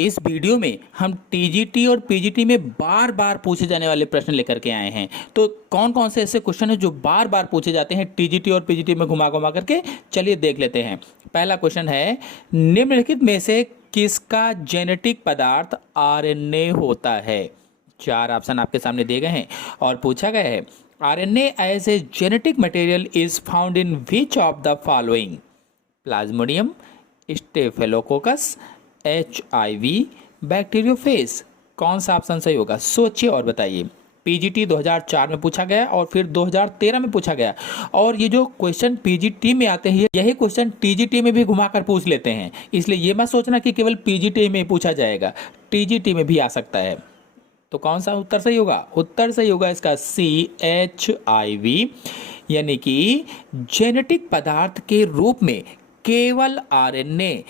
इस वीडियो में हम टीजीटी और पीजीटी में बार बार पूछे जाने वाले प्रश्न लेकर के आए हैं। तो कौन कौन से ऐसे क्वेश्चन हैं जो बार बार पूछे जाते हैं टीजीटी और पीजीटी में घुमा घुमा करके, चलिए देख लेते हैं। पहला क्वेश्चन है, निम्नलिखित में से किसका जेनेटिक पदार्थ आरएनए होता है? चार ऑप्शन आपके सामने दिए गए हैं और पूछा गया है, RNA as a genetic material is found in which of the following? Plasmodium, staphylococcus, HIV, bacteriophage. कौन सा ऑप्शन सही होगा? सोचिए और बताइए। पीजीटी 2004 में पूछा गया और फिर 2013 में पूछा गया, और ये जो क्वेश्चन पीजीटी में आते हैं यही क्वेश्चन टीजीटी में भी घुमाकर पूछ लेते हैं। इसलिए ये मत सोचना कि केवल पीजीटी में पूछा जाएगा, टीजीटी में भी आ सकता है। तो कौन सा उत्तर सही होगा? उत्तर सही होगा इसका CHIV, यानी कि जेनेटिक पदार्थ के रूप में केवल आरएनए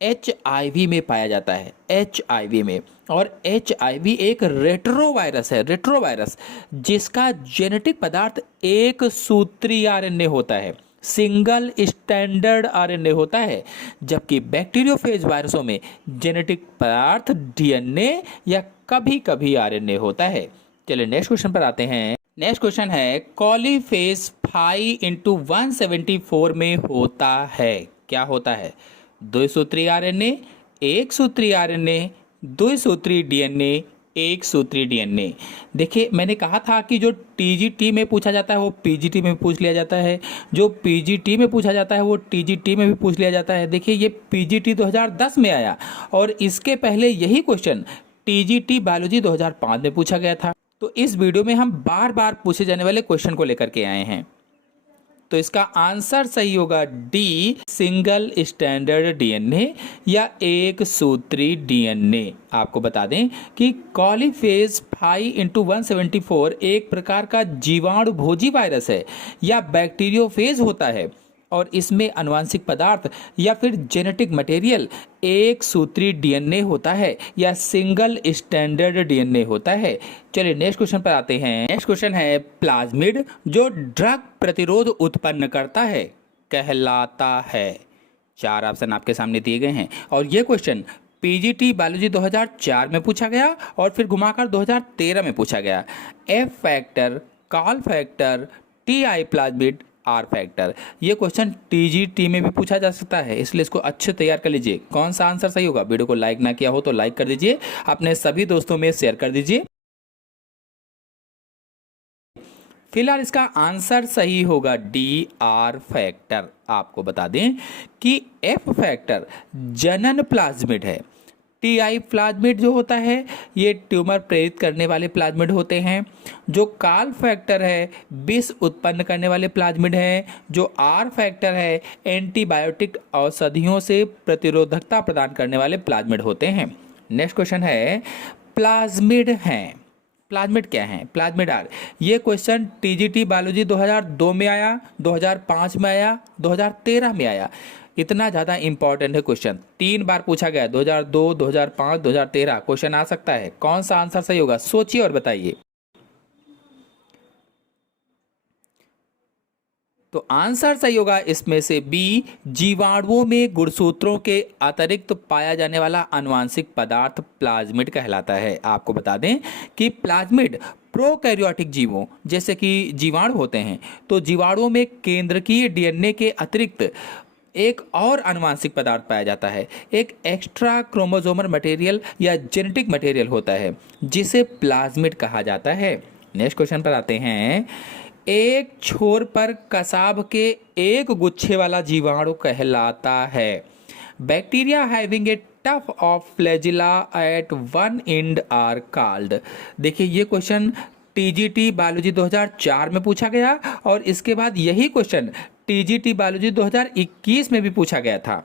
HIV में पाया जाता है, HIV में। और HIV एक रेट्रोवायरस है, रेट्रोवायरस, जिसका जेनेटिक पदार्थ एक सूत्री आरएनए होता है, सिंगल स्टैंडर्ड आरएनए होता है। जबकि बैक्टीरियोफेज वायरसों में जेनेटिक पदार्थ DNA या कभी कभी RNA होता है। चलिए नेक्स्ट क्वेश्चन पर आते हैं। नेक्स्ट क्वेश्चन है, कॉलीफेज 5x174 में होता है, क्या होता है? 2 सूत्री RNA, 1 सूत्री RNA, 2 सूत्री DNA, 1 सूत्री DNA। देखिए मैंने कहा था कि जो टीजीटी में पूछा जाता है वो पीजीटी में पूछ लिया जाता है, जो पीजीटी में पूछा जाता है वो टीजीटी में भी पूछ लिया जाता है। देखिए ये पीजीटी 2010 में आया और इसके पहले यही क्वेश्चन टीजीटी बायोलॉजी 2005 में पूछा गया था। तो इस वीडियो में हम बार बार पूछे जाने वाले क्वेश्चन को लेकर के आए हैं। तो इसका आंसर सही होगा डी, सिंगल स्टैंडर्ड DNA या एक सूत्री DNA। आपको बता दें कि कॉलीफेज 5x174 एक प्रकार का जीवाणु भोजी वायरस है या बैक्टीरियोफेज होता है, और इसमें आनुवंशिक पदार्थ या फिर जेनेटिक मटेरियल एक सूत्री DNA होता है या सिंगल स्टैंडर्ड DNA होता है। चलिए नेक्स्ट क्वेश्चन पर आते हैं। नेक्स्ट क्वेश्चन है, प्लाज्मिड जो ड्रग प्रतिरोध उत्पन्न करता है कहलाता है? चार ऑप्शन आपके सामने दिए गए हैं और ये क्वेश्चन पीजीटी बायोलॉजी 2004 में पूछा गया और फिर घुमाकर 2013 में पूछा गया। F factor, call factor, TI plasmid, R factor. ये क्वेश्चन टीजीटी में भी पूछा जा सकता है, इसलिए इसको अच्छे तैयार कर लीजिए। कौन सा आंसर सही होगा? वीडियो को लाइक ना किया हो तो लाइक कर दीजिए, अपने सभी दोस्तों में शेयर कर दीजिए। फिलहाल इसका आंसर सही होगा डी, R फैक्टर। आपको बता दें कि F फैक्टर जनन प्लाज्मिड है। TI प्लाज्मिड जो होता है ये ट्यूमर प्रेरित करने वाले प्लाज्मिड होते हैं। जो कॉल फैक्टर है विष उत्पन्न करने वाले प्लाज्मिड हैं। जो R फैक्टर है एंटीबायोटिक औषधियों से प्रतिरोधकता प्रदान करने वाले प्लाज्मिड होते हैं। नेक्स्ट क्वेश्चन है, प्लाज्मिड हैं, प्लाज्मिड क्या है? Plasmid are. ये क्वेश्चन टीजीटी बायोलॉजी 2002 में आया, 2005 में आया, 2013 में आया। इतना ज़्यादा इंपॉर्टेंट है क्वेश्चन, 3 बार पूछा गया, 2002, 2005, 2013 क्वेश्चन आ सकता है। कौन सा आंसर सही होगा? सोचिए और बताइए। तो आंसर सही होगा इसमें से बी, जीवाणुओं में गुणसूत्रों के अतिरिक्त पाया जाने वाला आनुवंशिक पदार्थ प्लाज्मिड कहलाता है। आपको बता दें कि प्लाज्मिड प्रोकैरियोटिक जीवों जैसे कि जीवाणु होते हैं, तो जीवाणुओं में केंद्रकीय DNA के अतिरिक्त एक और आनुवंशिक पदार्थ पाया जाता है, एक एक्स्ट्रा क्रोमोसोमल मटेरियल या जेनेटिक मटेरियल होता है जिसे प्लाज्मिड कहा जाता है। नेक्स्ट क्वेश्चन पर आते हैं। एक छोर पर कसाब के एक गुच्छे वाला जीवाणु कहलाता है। Bacteria having a tuft of flagella at one end are called. देखिए ये क्वेश्चन टीजीटी बायोलॉजी 2004 में पूछा गया और इसके बाद यही क्वेश्चन टीजीटी बायोलॉजी 2021 में भी पूछा गया था।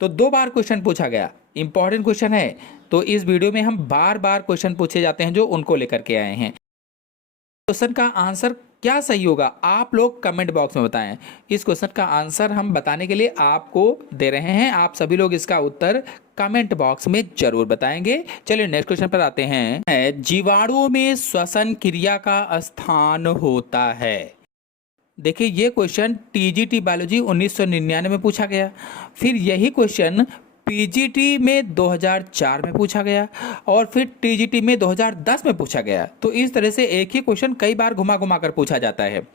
तो 2 बार क्वेश्चन पूछा गया, इंपॉर्टेंट क्वेश्चन है। तो इस वीडियो में हम बार बार क्वेश्चन पूछे जाते हैं जो उनको लेकर के आए हैं। क्वेश्चन का आंसर क्या सही होगा आप लोग कमेंट बॉक्स में बताएं। इस क्वेश्चन का आंसर हम बताने के लिए आपको दे रहे हैं, आप सभी लोग इसका उत्तर कमेंट बॉक्स में जरूर बताएंगे। चलिए नेक्स्ट क्वेश्चन पर आते हैं। जीवाणुओं में श्वसन क्रिया का स्थान होता है। देखिए ये क्वेश्चन टीजीटी बायोलॉजी 1999 में पूछा गया, फिर यही क्वेश्चन पीजीटी में 2004 में पूछा गया और फिर टीजीटी में 2010 में पूछा गया। तो इस तरह से एक ही क्वेश्चन कई बार घुमा घुमा कर पूछा जाता है।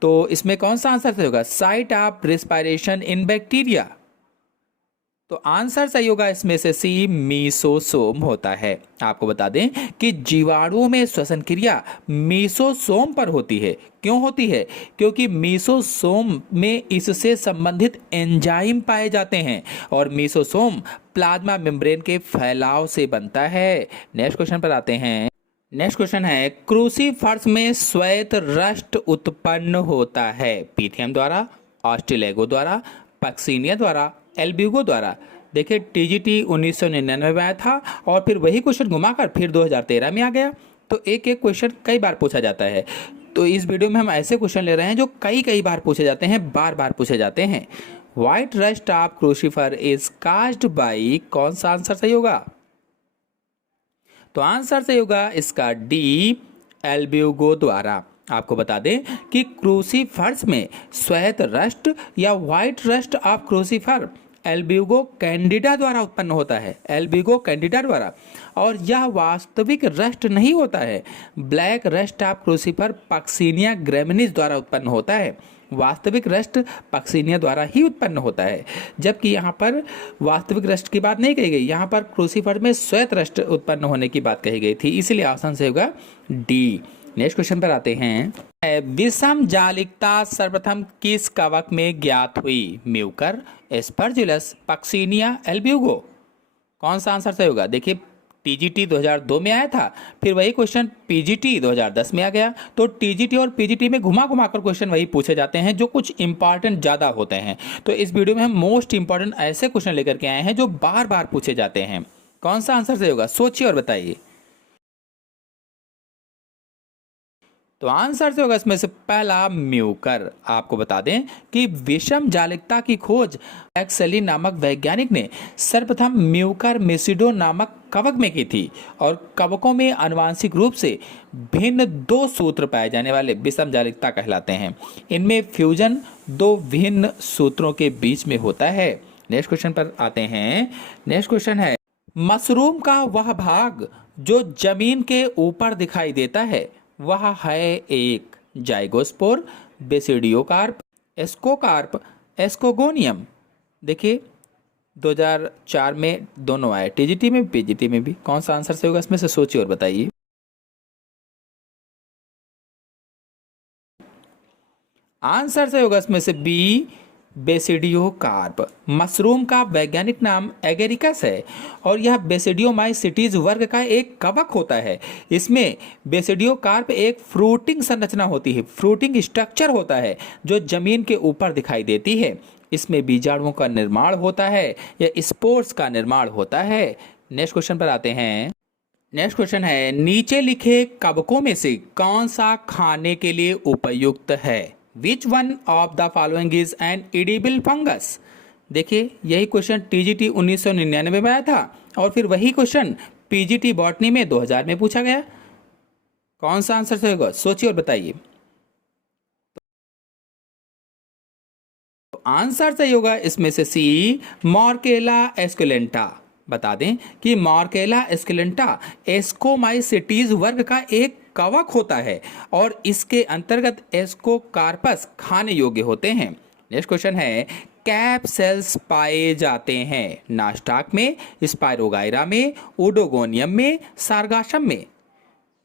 तो इसमें कौन सा आंसर सही होगा? Site of respiration in bacteria. तो आंसर सही होगा इसमें से सी, मीसोसोम होता है। आपको बता दें कि जीवाणुओं में श्वसन क्रिया मीसोसोम पर होती है। क्यों होती है? क्योंकि मीसोसोम में इससे संबंधित एंजाइम पाए जाते हैं और मीसोसोम प्लाज्मा मेम्ब्रेन के फैलाव से बनता है। नेक्स्ट क्वेश्चन पर आते हैं। नेक्स्ट क्वेश्चन है, क्रूसीफर्स में श्वेत रस्ट उत्पन्न होता है पीथियम द्वारा, ऑस्ट्रेलेगो द्वारा, पक्सिनिया द्वारा, एल्ब्यूगो द्वारा। देखिए टीजीटी 1999 में आया था और फिर वही क्वेश्चन घुमाकर फिर 2013 में आ गया। तो एक एक क्वेश्चन कई बार पूछा जाता है। तो इस वीडियो में हम ऐसे क्वेश्चन ले रहे हैं जो कई बार पूछे जाते हैं, बार बार पूछे जाते हैं। White rust of crucifer is caused by, कौन सा आंसर सही होगा? तो आंसर सही होगा इसका डी, एल्ब्यूगो द्वारा। आपको बता दें कि क्रूसीफर्स में श्वेत रस्ट या white rust of crucifer Albugo Candida द्वारा उत्पन्न होता है, एल्ब्यूगो कैंडिडा द्वारा। और यह वास्तविक रस्ट नहीं होता है। Black rust of crucifer Puccinia graminis द्वारा उत्पन्न होता है। वास्तविक रस्ट पक्सिनिया द्वारा ही उत्पन्न होता है, जबकि यहाँ पर वास्तविक रस्ट की बात नहीं कही गई। यहाँ पर क्रूसीफर में श्वेत रस्ट उत्पन्न होने की बात कही गई थी, इसलिए ऑप्शन से होगा डी। नेक्स्ट क्वेश्चन पर आते हैं। विषम जालिकता सर्वप्रथम किस कवक में ज्ञात हुई? Mucor, Aspergillus, Puccinia, Albugo. कौन सा आंसर सही होगा? देखिए टीजीटी 2002 में आया था, फिर वही क्वेश्चन पीजीटी 2010 में आ गया। तो टीजीटी और पीजीटी में घुमा घुमा कर क्वेश्चन वही पूछे जाते हैं जो कुछ इंपॉर्टेंट ज़्यादा होते हैं। तो इस वीडियो में हम मोस्ट इंपॉर्टेंट ऐसे क्वेश्चन लेकर के आए हैं जो बार बार पूछे जाते हैं। कौन सा आंसर सही होगा? सोचिए और बताइए। तो आंसर से होगा इसमें से पहला म्यूकर। आपको बता दें कि विषम जालिकता की खोज एक्सेली नामक वैज्ञानिक ने सर्वप्रथम म्यूकर मेसिडो नामक कवक में की थी और कवकों में आनुवांशिक रूप से भिन्न दो सूत्र पाए जाने वाले विषम जालिकता कहलाते हैं। इनमें फ्यूजन दो भिन्न सूत्रों के बीच में होता है। नेक्स्ट क्वेश्चन पर आते हैं। नेक्स्ट क्वेश्चन है, मशरूम का वह भाग जो जमीन के ऊपर दिखाई देता है वह है एक जाइगोस्पोर, बेसिडियोकार्प, एस्कोकार्प, एस्कोगोनियम। देखिए 2004 में दोनों आए, टीजीटी में पीजीटी में भी। कौन सा आंसर सही होगा इसमें से सोचिए और बताइए। आंसर सही होगा इसमें से बी, बेसिडियोकार्प। मशरूम का वैज्ञानिक नाम एगेरिकस है और यह बेसिडियोमाइसिटीज वर्ग का एक कवक होता है। इसमें बेसिडियोकार्प एक फ्रूटिंग संरचना होती है, फ्रूटिंग स्ट्रक्चर होता है जो जमीन के ऊपर दिखाई देती है। इसमें बीजाणुओं का निर्माण होता है या स्पोर्स का निर्माण होता है। नेक्स्ट क्वेश्चन पर आते हैं। नेक्स्ट क्वेश्चन है, नीचे लिखे कवकों में से कौन सा खाने के लिए उपयुक्त है? Which one of the following is an edible fungus? देखिए यही क्वेश्चन टीजीटी 1999 में आया था और फिर वही क्वेश्चन पीजीटी बॉटनी में 2000 में पूछा गया। कौन सा आंसर सही होगा? सोचिए और बताइए। तो आंसर सही होगा इसमें से सी, मॉर्केला एस्कुलेंटा। बता दें कि मॉर्केला एस्कुलेंटा एस्कोमाइसिटीज वर्ग का एक कवक होता है और इसके अंतर्गत एस्कोकार्पस खाने योग्य होते हैं। नेक्स्ट क्वेश्चन है, कैप सेल्स पाए जाते हैं नास्टाक में, स्पायरोगाइरा में, ओडोगोनियम में, सारगाशम में।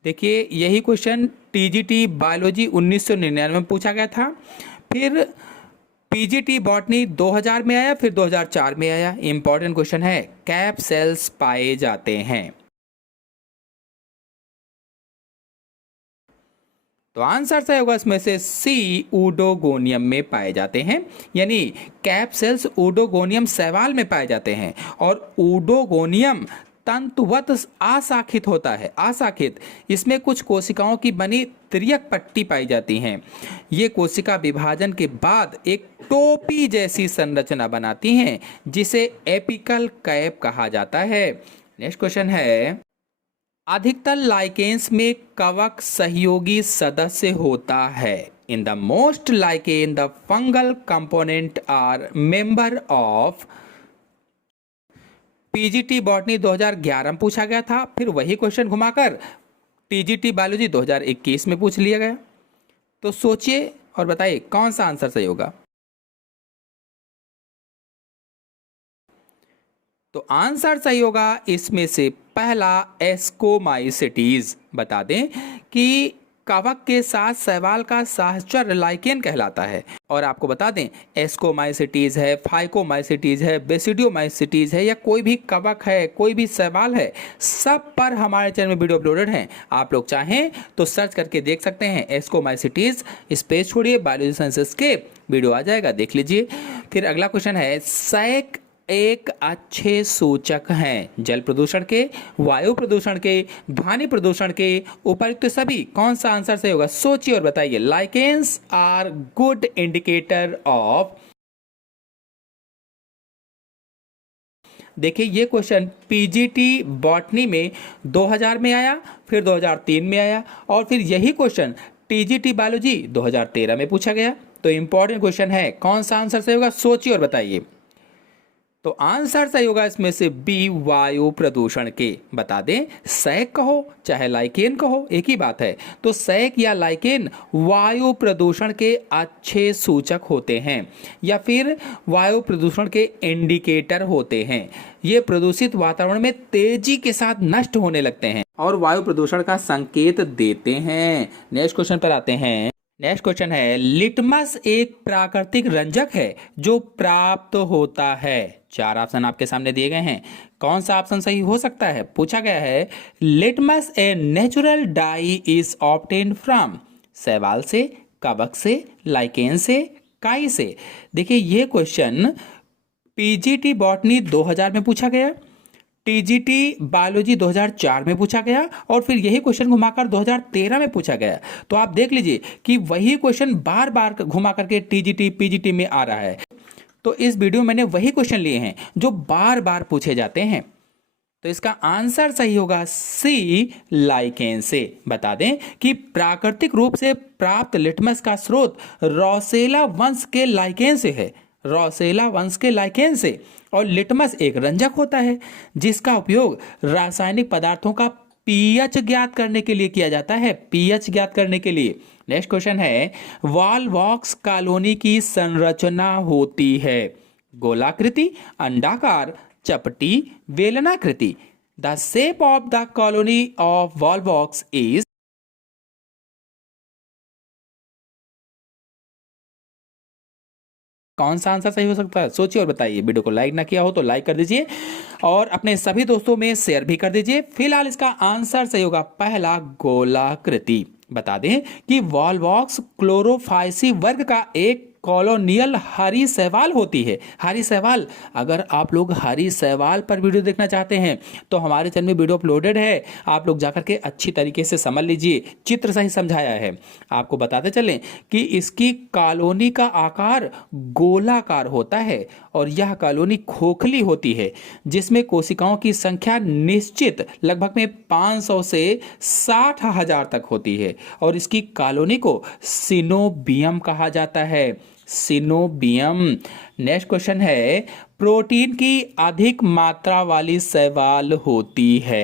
देखिए यही क्वेश्चन टीजीटी बायोलॉजी 1999 में पूछा गया था, फिर पीजीटी बॉटनी 2000 में आया, फिर 2004 में आया। इंपॉर्टेंट क्वेश्चन है, कैप सेल्स पाए जाते हैं। तो आंसर सही होगा इसमें से सी, ओडोगोनियम में पाए जाते हैं। यानी कैप सेल्स ओडोगोनियम शैवाल में पाए जाते हैं और ओडोगोनियम तंतुवत अशाखित होता है, अशाखित। इसमें कुछ कोशिकाओं की बनी तिर्यक पट्टी पाई जाती हैं। ये कोशिका विभाजन के बाद एक टोपी जैसी संरचना बनाती हैं जिसे एपिकल कैप कहा जाता है। नेक्स्ट क्वेश्चन है, अधिकतर लाइकेन्स में कवक सहयोगी सदस्य होता है। In the most lichen the fungal component are member of PGT botany 2011 में पूछा गया था, फिर वही क्वेश्चन घुमाकर टीजीटी बायोलॉजी 2021 में पूछ लिया गया। तो सोचिए और बताइए कौन सा आंसर सही होगा। तो आंसर सही होगा इसमें से पहला, एस्कोमाइसिटीज। बता दें कि कवक के साथ शैवाल का सहचर लाइकेन कहलाता है। और आपको बता दें, एस्कोमाइसिटीज है, फाइकोमाइसिटीज है, बेसिडियोमाइसिटीज है, या कोई भी कवक है, कोई भी शैवाल है, सब पर हमारे चैनल में वीडियो अपलोडेड है। आप लोग चाहें तो सर्च करके देख सकते हैं एस्कोमाइसिटीज, स्पेस छोड़िए, बायोलॉजी साइंसेस के वीडियो आ जाएगा, देख लीजिए। फिर अगला क्वेश्चन है, सैक एक अच्छे सूचक हैं जल प्रदूषण के, वायु प्रदूषण के, ध्वनि प्रदूषण के, उपर्युक्त सभी। कौन सा आंसर सही होगा, सोचिए और बताइए। Lichens are good indicator of. देखिए ये क्वेश्चन पीजीटी बॉटनी में 2000 में आया, फिर 2003 में आया, और फिर यही क्वेश्चन टीजीटी बायोलॉजी 2013 में पूछा गया। तो इंपॉर्टेंट क्वेश्चन है, कौन सा आंसर सही होगा, सोचिए और बताइए। तो आंसर सही होगा इसमें से बी, वायु प्रदूषण के। बता दें, सैक कहो चाहे लाइकेन कहो, एक ही बात है। तो सैक या लाइकेन वायु प्रदूषण के अच्छे सूचक होते हैं, या फिर वायु प्रदूषण के इंडिकेटर होते हैं। ये प्रदूषित वातावरण में तेजी के साथ नष्ट होने लगते हैं और वायु प्रदूषण का संकेत देते हैं। नेक्स्ट क्वेश्चन पर आते हैं। नेक्स्ट क्वेश्चन है, लिटमस एक प्राकृतिक रंजक है जो प्राप्त होता है। चार ऑप्शन आपके सामने दिए गए हैं, कौन सा ऑप्शन सही हो सकता है। पूछा गया है, litmus a natural die is obtained from. शैवाल से, कवक से, लाइकेन से, काई से। देखिए ये क्वेश्चन पीजीटी बॉटनी 2000 में पूछा गया, टीजीटी बायोलॉजी 2004 में पूछा गया, और फिर यही क्वेश्चन घुमाकर 2013 में पूछा गया। तो आप देख लीजिए कि वही क्वेश्चन बार बार घुमा करके टीजीटी पीजीटी में आ रहा है। तो इस वीडियो में मैंने वही क्वेश्चन लिए हैं जो बार बार पूछे जाते हैं। तो इसका आंसर सही होगा सी, लाइकेन से। बता दें कि प्राकृतिक रूप से प्राप्त लिटमस का स्रोत रोसेला वंश के लाइकेन से है, रोसेला वंश के लाइकेन से। और लिटमस एक रंजक होता है जिसका उपयोग रासायनिक पदार्थों का पीएच ज्ञात करने के लिए किया जाता है, पीएच ज्ञात करने के लिए। नेक्स्ट क्वेश्चन है, वॉलवॉक्स कॉलोनी की संरचना होती है गोलाकृति, अंडाकार, चपटी, बेलनाकृति। The shape of the colony of Volvox is. कौन सा आंसर सही हो सकता है, सोचिए और बताइए। वीडियो को लाइक ना किया हो तो लाइक कर दीजिए और अपने सभी दोस्तों में शेयर भी कर दीजिए। फिलहाल इसका आंसर सही होगा पहला, गोलाकृति। बता दें कि वॉलवॉक्स क्लोरोफाइसी वर्ग का एक कॉलोनियल हरी शैवाल होती है। हरी शैवाल, अगर आप लोग हरी शैवाल पर वीडियो देखना चाहते हैं तो हमारे चैनल में वीडियो अपलोडेड है, आप लोग जाकर के अच्छी तरीके से समझ लीजिए, चित्र सही समझाया है। आपको बताते चलें कि इसकी कॉलोनी का आकार गोलाकार होता है और यह कॉलोनी खोखली होती है जिसमें कोशिकाओं की संख्या निश्चित लगभग में 500 से 60,000 तक होती है और इसकी कॉलोनी को सिनोबियम कहा जाता है, सिनोबियम। नेक्स्ट क्वेश्चन है, प्रोटीन की अधिक मात्रा वाली शैवाल होती है।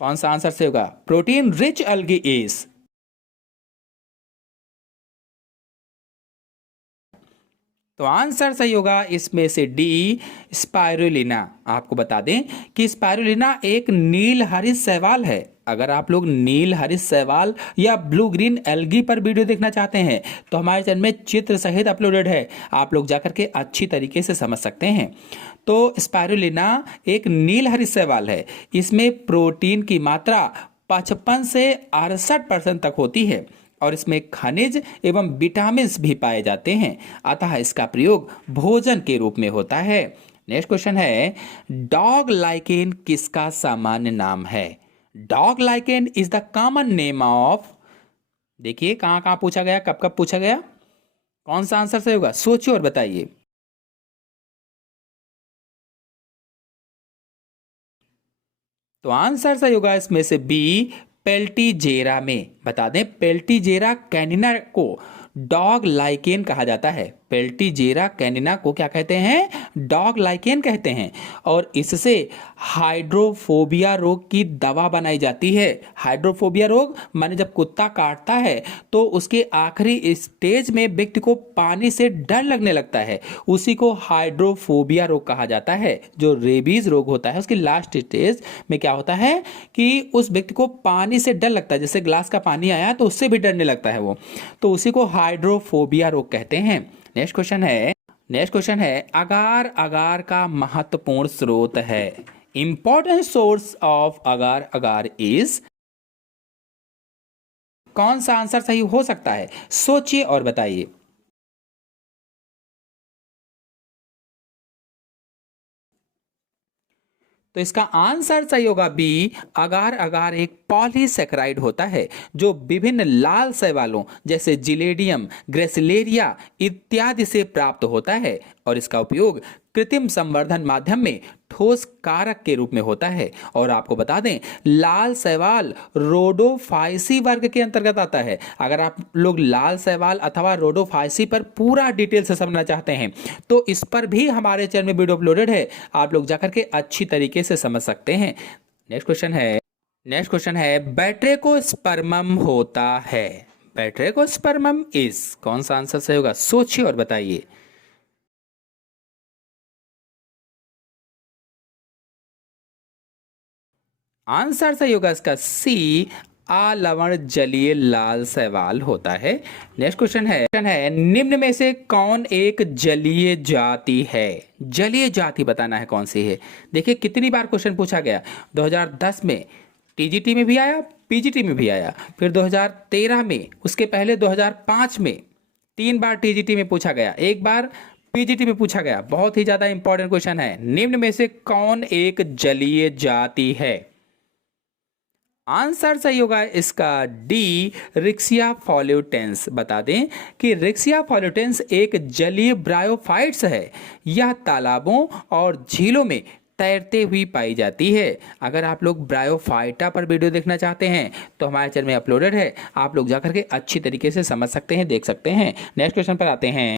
कौन सा आंसर से होगा, प्रोटीन रिच एल्गी इज। तो आंसर सही होगा इसमें से डी, स्पाइरुलिना। आपको बता दें कि स्पाइरुलिना एक नील हरित शैवाल है। अगर आप लोग नील हरित शैवाल या ब्लू ग्रीन एल्गी पर वीडियो देखना चाहते हैं तो हमारे चैनल में चित्र सहित अपलोडेड है, आप लोग जाकर के अच्छी तरीके से समझ सकते हैं। तो स्पाइरुलिना एक नील हरित शैवाल है, इसमें प्रोटीन की मात्रा 55 से 68% तक होती है और इसमें खनिज एवं विटामिन भी पाए जाते हैं, अतः इसका प्रयोग भोजन के रूप में होता है। नेक्स्ट क्वेश्चन है, डॉग लाइकेन किसका सामान्य नाम है। Dog lichen is the common name of. देखिए कहां कहां पूछा गया, कब कब पूछा गया, कौन सा आंसर सही होगा, सोचिए और बताइए। तो आंसर सही होगा इसमें से बी, पेल्टीजेरा में। बता दें पेल्टीजेरा कैनिना को डॉग लाइकेन कहा जाता है। पेल्टीजेरा कैनिना को क्या कहते हैं? डॉग लाइकेन कहते हैं। और इससे हाइड्रोफोबिया रोग की दवा बनाई जाती है। हाइड्रोफोबिया रोग माने जब कुत्ता काटता है तो उसके आखिरी स्टेज में व्यक्ति को पानी से डर लगने लगता है, उसी को हाइड्रोफोबिया रोग कहा जाता है। जो रेबीज रोग होता है उसकी लास्ट स्टेज में क्या होता है कि उस व्यक्ति को पानी से डर लगता है, जैसे ग्लास का पानी आया तो उससे भी डरने लगता है वो, तो उसी को हाइड्रोफोबिया रोग कहते हैं। नेक्स्ट क्वेश्चन है अगार अगार का महत्वपूर्ण स्रोत है। Important source of agar agar is, कौन सा आंसर सही हो सकता है? सोचिए और बताइए। तो इसका आंसर सही होगा बी। अगार अगार एक पॉलीसेकेराइड होता है जो विभिन्न लाल शैवालों जैसे जिलेडियम, ग्रेसिलेरिया इत्यादि से प्राप्त होता है और इसका उपयोग कृत्रिम संवर्धन माध्यम में ठोस कारक के रूप में होता है। और आपको बता दें लाल शैवाल रोडोफाइसी वर्ग के अंतर्गत आता है। अगर आप लोग लाल शैवाल अथवा रोडोफाइसी पर पूरा डिटेल से समझना चाहते हैं तो इस पर भी हमारे चैनल में वीडियो अपलोडेड है, आप लोग जाकर के अच्छी तरीके से समझ सकते हैं। नेक्स्ट क्वेश्चन है बैट्रेकोस्पर्मम होता है। बैट्रेकोस्पर्मम इज, कौन सा आंसर सही होगा? सोचिए और बताइए। आंसर सही होगा इसका सी। आलवण जलीय लाल शैवाल होता है। नेक्स्ट क्वेश्चन है निम्न में से कौन एक जलीय जाति है? जलीय जाति बताना है कौन सी है। देखिए कितनी बार क्वेश्चन पूछा गया, 2010 में टीजीटी में भी आया, पीजीटी में भी आया, फिर 2013 में, उसके पहले 2005 में 3 बार टीजीटी में पूछा गया, एक बार पीजीटी में पूछा गया। बहुत ही ज्यादा इंपॉर्टेंट क्वेश्चन है। निम्न में से कौन एक जलीय जाति है? आंसर सही होगा इसका डी। रिक्सिया फॉल्यूटेंस। बता दें कि रिक्सिया फॉल्यूटेंस एक जलीय ब्रायोफाइट्स है। यह तालाबों और झीलों में तैरते हुई पाई जाती है। अगर आप लोग ब्रायोफाइटा पर वीडियो देखना चाहते हैं तो हमारे चैनल में अपलोडेड है, आप लोग जाकर के अच्छी तरीके से समझ सकते हैं, देख सकते हैं। नेक्स्ट क्वेश्चन पर आते हैं।